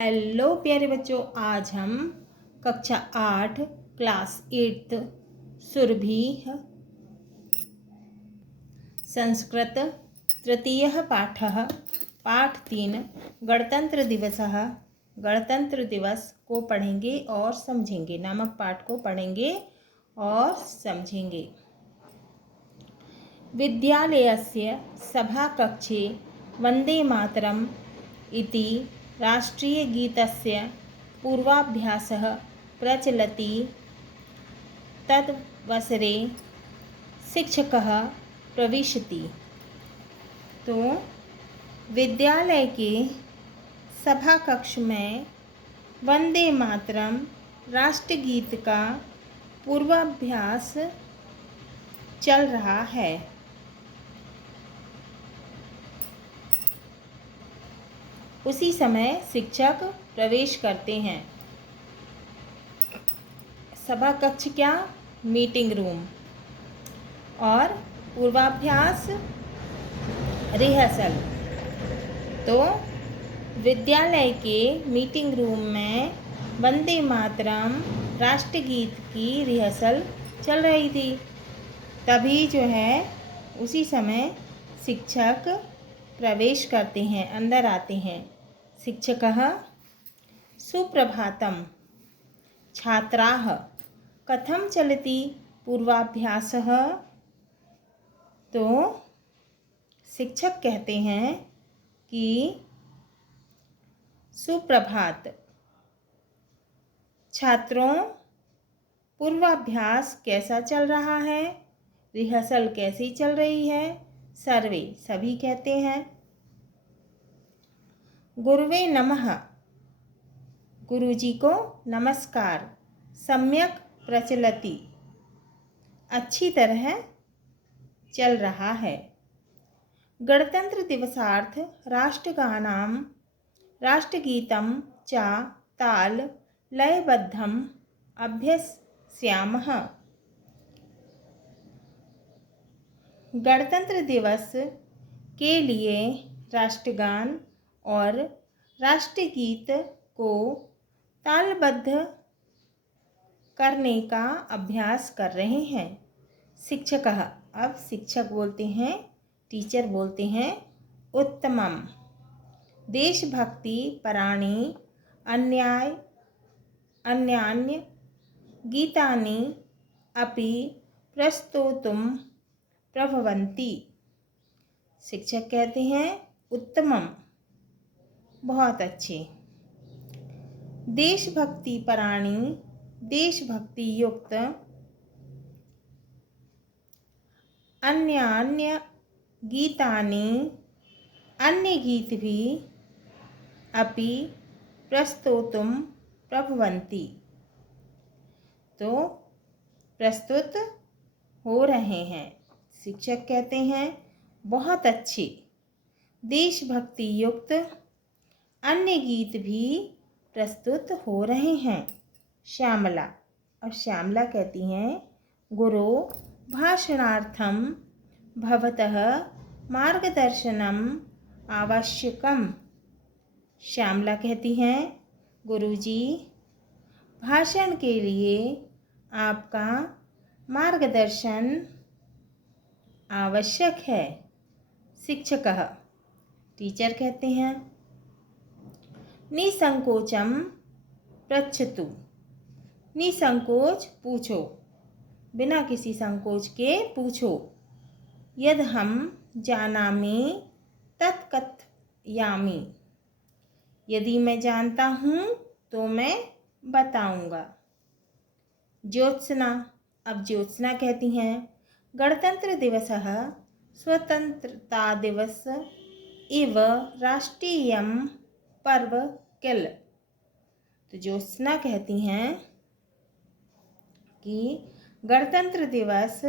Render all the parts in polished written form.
Hello प्यारे बच्चों, आज हम कक्षा 8 क्लास 8 सुरभि संस्कृत तृतीयः पाठः पाठ 3 गणतंत्र दिवस को पढ़ेंगे और समझेंगे। नामक पाठ को पढ़ेंगे और समझेंगे। विद्यालयस्य सभाकक्षे वन्दे मातरम् इति राष्ट्रीयगीतस्य पूर्वाभ्यासः प्रचलति। तदवसरे शिक्षकः प्रविशति। तो विद्यालय के सभा कक्ष में वंदे मातरम राष्ट्रगीत का पूर्वाभ्यास चल रहा है। उसी समय शिक्षक प्रवेश करते हैं। सभा कक्ष क्या? Meeting room. और पूर्वाभ्यास रिहर्सल। तो विद्यालय के मीटिंग रूम में वंदे मातरम राष्ट्रगीत की रिहर्सल चल रही थी। तभी जो है उसी समय शिक्षक प्रवेश करते हैं, अंदर आते हैं। शिक्षकः सुप्रभातम छात्राः कथं चलति पूर्वाभ्यासः। तो शिक्षक कहते हैं कि सुप्रभात छात्रों, पूर्वाभ्यास कैसा चल रहा है, रिहर्सल कैसी चल रही है। सर्वे सभी कहते हैं। गुरुवे नमः गुरुजी को नमस्कार। सम्यक प्रचलति अच्छी तरह चल रहा है। गणतंत्र दिवसार्थ राष्ट्रगानां राष्ट्रगीतं च ताल लयबद्धम् अभ्यस्यामः। गणतंत्र दिवस के लिए राष्ट्रगान और राष्ट्रगीत को तालबद्ध करने का अभ्यास कर रहे हैं। शिक्षकः, अब शिक्षक बोलते हैं, टीचर बोलते हैं, उत्तमम देशभक्ति पराणि अन्यान्य गीतानि अपि प्रस्तोतुं प्रभवन्ति। शिक्षक कहते हैं उत्तमम बहुत अच्छे। देशभक्ति पराणी देशभक्ति युक्त अन्य गीतानि अन्य गीत भी अपि प्रस्तोतुं प्रभवन्ति तो प्रस्तुत हो रहे हैं। शिक्षक कहते हैं बहुत अच्छे। देशभक्ति युक्त अन्य गीत भी प्रस्तुत हो रहे हैं। श्यामला, और श्यामला कहती हैं गुरु भाषणार्थम भवतः मार्गदर्शनम आवश्यकम। श्यामला कहती हैं गुरुजी, भाषण के लिए आपका मार्गदर्शन आवश्यक है। शिक्षकः, टीचर कहते हैं निसंकोचम पृच्छतु निसंकोच पूछो, बिना किसी संकोच के पूछो। यद हम जानामि तत्कथयामि, यदि मैं जानता हूँ तो मैं बताऊँगा। ज्योत्सना, अब ज्योत्सना कहती हैं गणतंत्र दिवसः स्वतंत्रता दिवस इव राष्ट्रीयं पर्व किल। तो ज्योत्सना कहती हैं कि गणतंत्र दिवस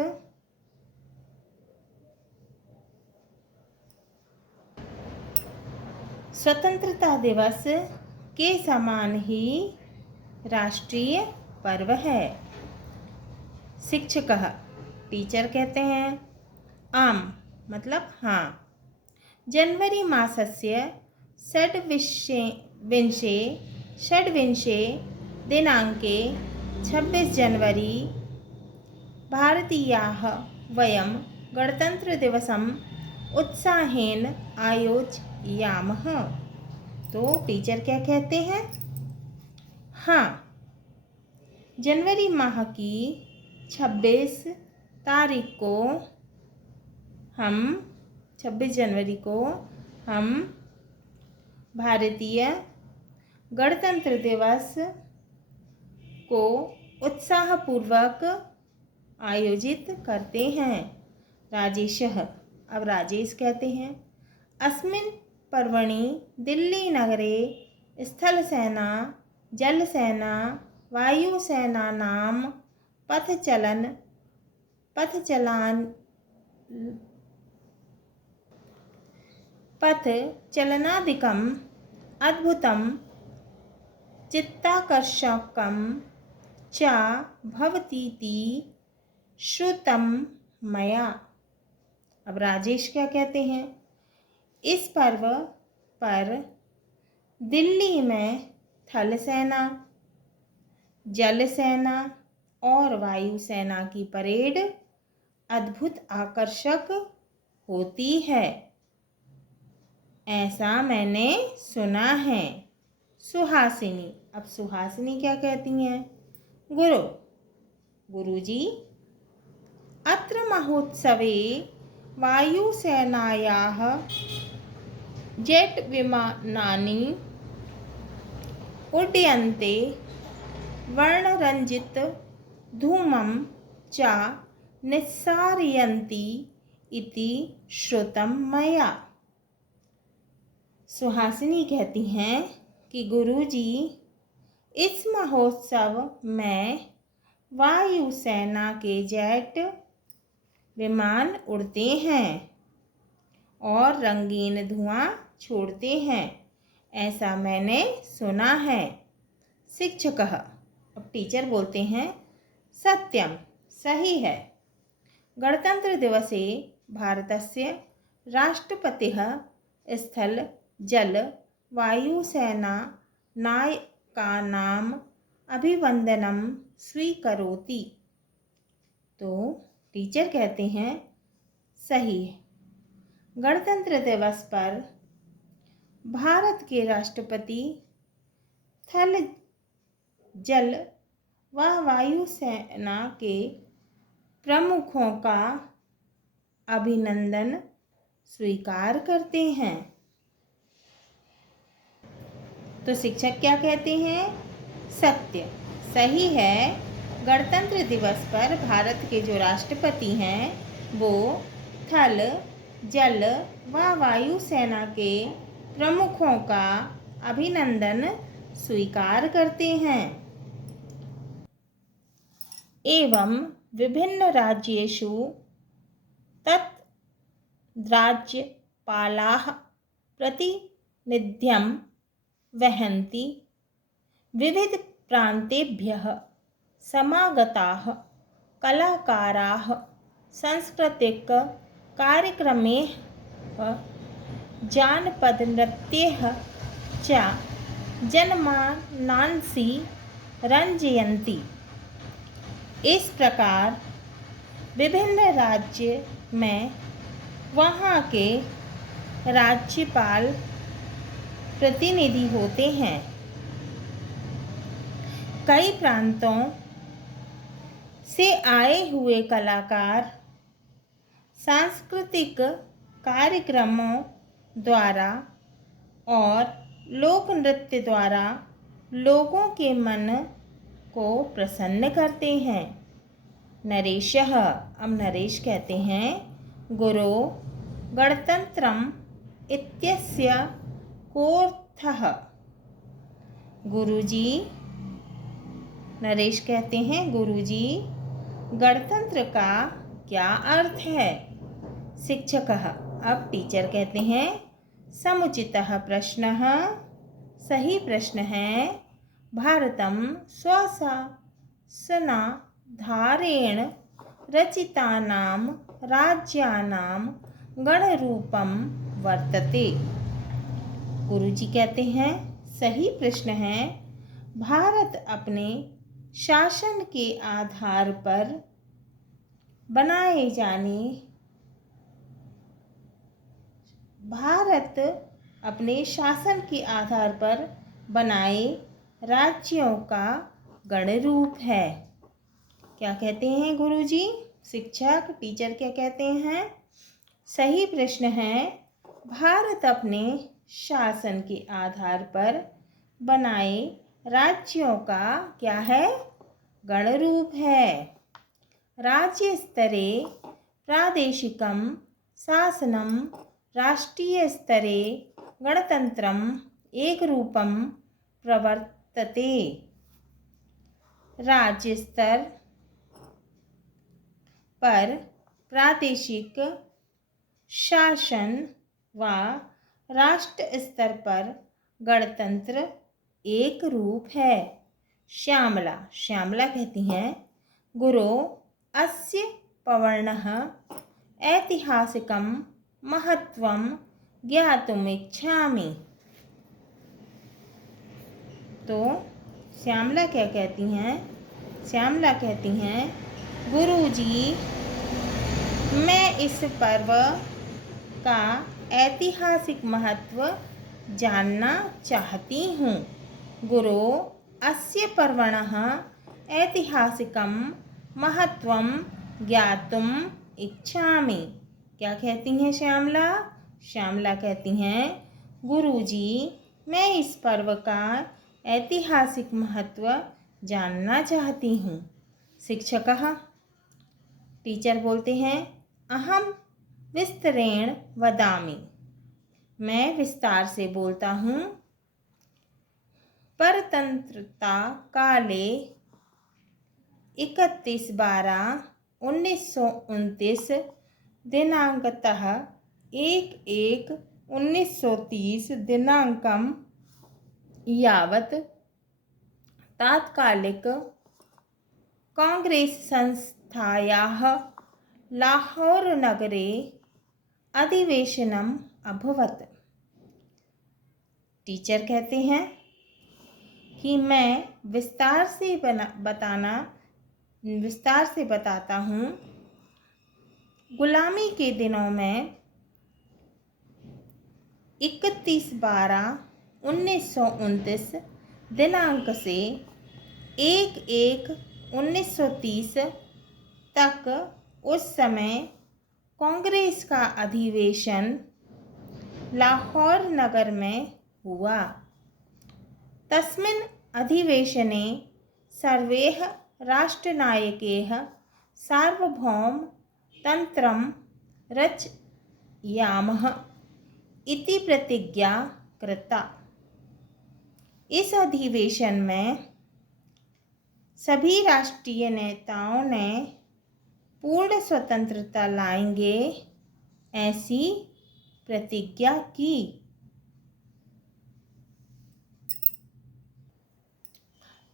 स्वतंत्रता दिवस के समान ही राष्ट्रीय पर्व है। शिक्षकः, टीचर कहते हैं आम मतलब हाँ। जनवरी मासस्य विंशे षड्विंशे दिनाङ्के 26 जनवरी भारतीयाः वयं गणतन्त्रदिवसम् उत्साहेन आयोजयामः। तो टीचर क्या कहते हैं? हाँ, जनवरी माह की 26 तारीख को 26 जनवरी को हम भारतीय गणतंत्र दिवस को उत्साहपूर्वक आयोजित करते हैं। राजेशः, अब राजेश कहते हैं, अस्मिन् पर्वणि दिल्ली नगरे स्थलसेना, जलसेना, वायुसेनानां पथचलनादिकम् अद्भुतं चित्ताकर्षकं च भवतीति श्रुतं मया। अब राजेश क्या कहते हैं? इस पर्व पर दिल्ली में थल सेना, जल सेना और वायु सेना की परेड अद्भुत आकर्षक होती है, ऐसा मैंने सुना है। सुहासिनी, अब सुहासिनी क्या कहती हैं? गुरुजी, अत्र महोत्सवे वायुसेनायाः जेट् विमानानि उड्डयन्ते, वर्णरञ्जित धूमं च निस्सारयन्ति इति श्रुतं मया। सुहासिनी कहती हैं कि गुरुजी, इस महोत्सव में वायुसेना के जेट विमान उड़ते हैं और रंगीन धुआं छोड़ते हैं, ऐसा मैंने सुना है। शिक्षकः, अब टीचर बोलते हैं, सत्यम, सही है। गणतंत्र दिवसे भारतस्य राष्ट्रपतिः स्थल जल वायुसेना नायकानाम् अभिवंदनं स्वीकरोति। तो टीचर कहते हैं, सही है। गणतंत्र दिवस पर भारत के राष्ट्रपति थल, जल व वायु सेना के प्रमुखों का अभिनंदन स्वीकार करते हैं। तो शिक्षक क्या कहते हैं? सत्य, सही है। गणतंत्र दिवस पर भारत के जो राष्ट्रपति हैं वो थल, जल व वायु सेना के प्रमुखों का अभिनंदन स्वीकार करते हैं एवं विभिन्न राज्येषु तत् राज्यपालाः प्रतिनिध्यं वहन्ति। विविध प्रान्तेभ्यः समागताः कलाकाराः सांस्कृतिक कार्यक्रमैः जानपदनृत्यैः च जनमानसं रंजयन्ति। इस प्रकार विभिन्न राज्य में वहाँ के राज्यपाल प्रतिनिधि होते हैं। कई प्रांतों से आए हुए कलाकार सांस्कृतिक कार्यक्रमों द्वारा और लोक नृत्य द्वारा लोगों के मन को प्रसन्न करते हैं। नरेशः, अब नरेश कहते हैं, गुरो गणतंत्रम् इत्यस्य कोऽर्थः। गुरुजी, नरेश कहते हैं, गुरुजी, गणतंत्र का क्या अर्थ है? शिक्षकः, अब टीचर कहते हैं, समुचितः प्रश्नः, सही प्रश्न है। भारतं स्वशासनाधारेण रचितानां राज्यानां गणरूपं वर्तते। गुरुजी कहते हैं, सही प्रश्न है, भारत अपने शासन के आधार पर बनाए जाने भारत अपने शासन के आधार पर बनाए राज्यों का गणरूप है। क्या कहते हैं गुरुजी? शिक्षक, टीचर क्या कहते हैं? सही प्रश्न है, भारत अपने शासन के आधार पर बनाए राज्यों का क्या है? गणरूप है। राज्य स्तरे प्रादेशिकम शासनम राष्ट्रीय स्तरे गणतंत्रम एकरूपम प्रवर्तते। राज्य स्तर पर प्रादेशिक शासन व राष्ट्र स्तर पर गणतंत्र एक रूप है। श्यामला श्यामला कहती हैं, गुरो अस्य पवर्णः ऐतिहासिकं महत्वं ज्ञातुमिच्छामि। तो श्यामला क्या कहती हैं? श्यामला कहती हैं, गुरुजी, मैं इस पर्व का ऐतिहासिक महत्व जानना चाहती हूँ। गुरो अस्य पर्वणः ऐतिहासिकं महत्वं ज्ञातुम् इच्छामि। क्या कहती हैं श्यामला? श्यामला कहती हैं, गुरुजी, मैं इस पर्व का ऐतिहासिक महत्व जानना चाहती हूँ। शिक्षकः टीचर बोलते हैं, अहम विस्तरेण वदामि। मैं विस्तार से बोलता हूँ। परतंत्रता काले 31/12/1929 दिनांकतः 1/1/1930 दिनांकं यावत् तात्कालिक कांग्रेस संस्थायाः लाहौर नगरे अधिवेशनम् अभवत्। टीचर कहते हैं कि मैं विस्तार से बताता हूँ। गुलामी के दिनों में 31/12/1929 दिनांक से 1/1/1930 तक उस समय कांग्रेस का अधिवेशन लाहौर नगर में हुआ। तस्मिन् अधिवेशने सर्वेः राष्ट्रनायकैः सार्वभौमतन्त्रं रचयामः इति प्रतिज्ञा कृता। इस अधिवेशन में सभी राष्ट्रीय नेताओं ने पूर्ण स्वतंत्रता लाएंगे ऐसी प्रतिज्ञा की।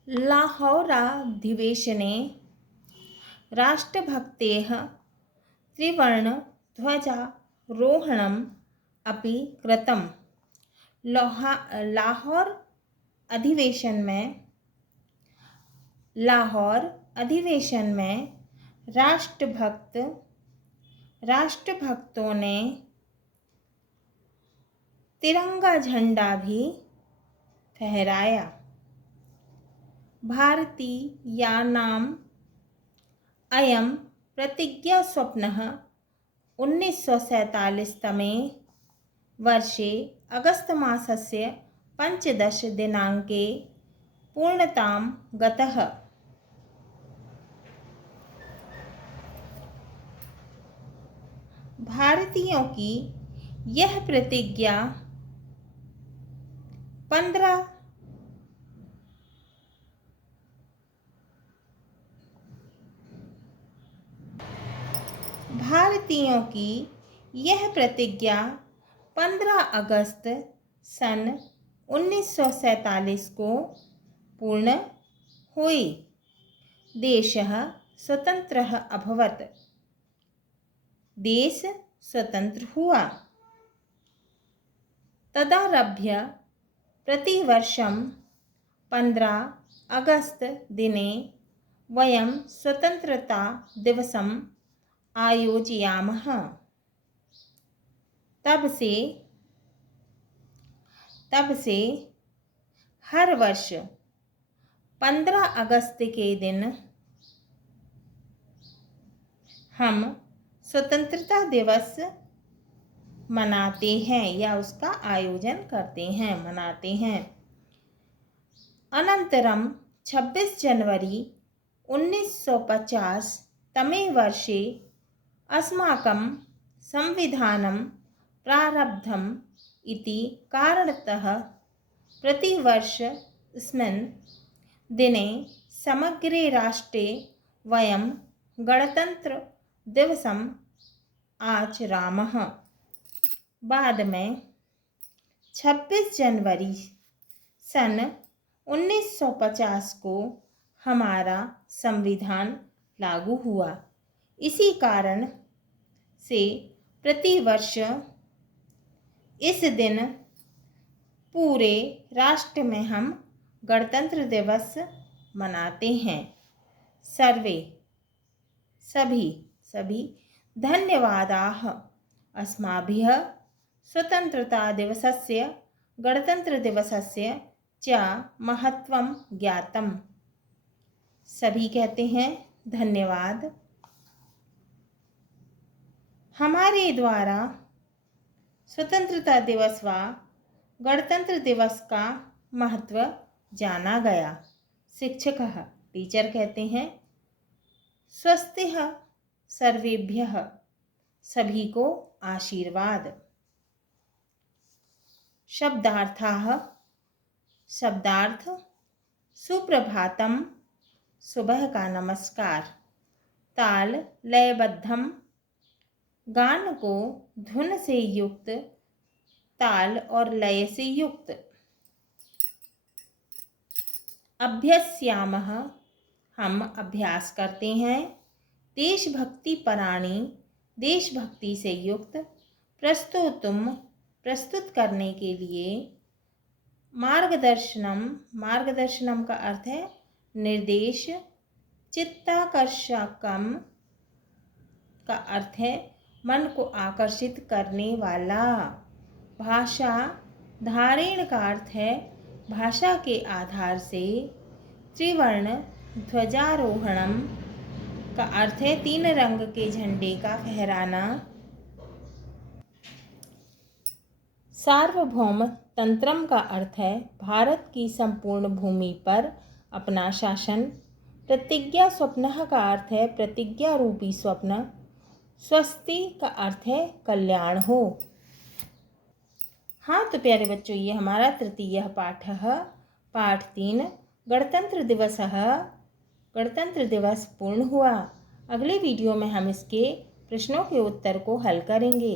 लाहौराधिवेशने राष्ट्रभक्तेः त्रिवर्णध्वजारोहणम् अपि कृतम्। लाहौर अधिवेशन में राष्ट्रभक्तों ने तिरंगा झंडा भी फहराया। भारतीयानाम् अयं प्रतिज्ञास्वप्नः 1947 तमे वर्षे अगस्तमासस्य 15 दिनाङ्के पूर्णतां गतः। भारतीयों की यह प्रतिज्ञा 15 अगस्त सन 1947 को पूर्ण हुई। देशः स्वतंत्रः अभवत्। देश स्वतंत्र हुआ। तदारभ्य प्रतिवर्षं 15 अगस्त दिने वयं स्वतन्त्रता दिवसम् आयोजयामः। तब से हर वर्ष 15 अगस्त के दिन हम स्वतंत्रता दिवस मनाते हैं या उसका आयोजन करते हैं, मनाते हैं। अनन्तरं 26 जनवरी 1950 तमे वर्षे अस्माकं संविधानं प्रारब्धम् इति कारणतः प्रतिवर्षस्मिन् दिने समग्रे राष्ट्रे वयं गणतन्त्रदिवसम् आचरामः। बाद में 26 जनवरी सन 1950 को हमारा संविधान लागू हुआ। इसी कारण से प्रतिवर्ष इस दिन पूरे राष्ट्र में हम गणतंत्र दिवस मनाते हैं। सर्वे सभी धन्यवादाः। अस्माभिः स्वतन्त्रतादिवसस्य गणतन्त्रदिवसस्य च महत्वं ज्ञातम्। सभी कहते हैं धन्यवाद। हमारे द्वारा स्वतंत्रता दिवस व गणतंत्र दिवस का महत्व जाना गया। शिक्षकः टीचर कहते हैं स्वस्तिः सर्वेभ्यः, सभी को आशीर्वाद। शब्दार्थ सुप्रभातम, सुबह का नमस्कार। ताल लयबद्धम, गान को धुन से युक्त, ताल और लय से युक्त। अभ्यस्यामः, हम अभ्यास करते हैं। देशभक्ति पराणी, देशभक्ति से युक्त। प्रस्तोतुम, प्रस्तुत करने के लिए। मार्गदर्शनम, मार्गदर्शनम का अर्थ है निर्देश। चित्ताकर्षकम का अर्थ है मन को आकर्षित करने वाला। भाषा धारेण का अर्थ है भाषा के आधार से। त्रिवर्ण ध्वजारोहणम का अर्थ है 3 रंग के झंडे का फहराना। सार्वभौम तंत्रम का अर्थ है भारत की संपूर्ण भूमि पर अपना शासन। प्रतिज्ञा स्वप्नः का अर्थ है प्रतिज्ञा रूपी स्वप्न। स्वस्ति का अर्थ है कल्याण हो। हाँ तो प्यारे बच्चों, ये हमारा तृतीय पाठ है। पाठ 3 गणतंत्र दिवस पूर्ण हुआ। अगले वीडियो में हम इसके प्रश्नों के उत्तर को हल करेंगे।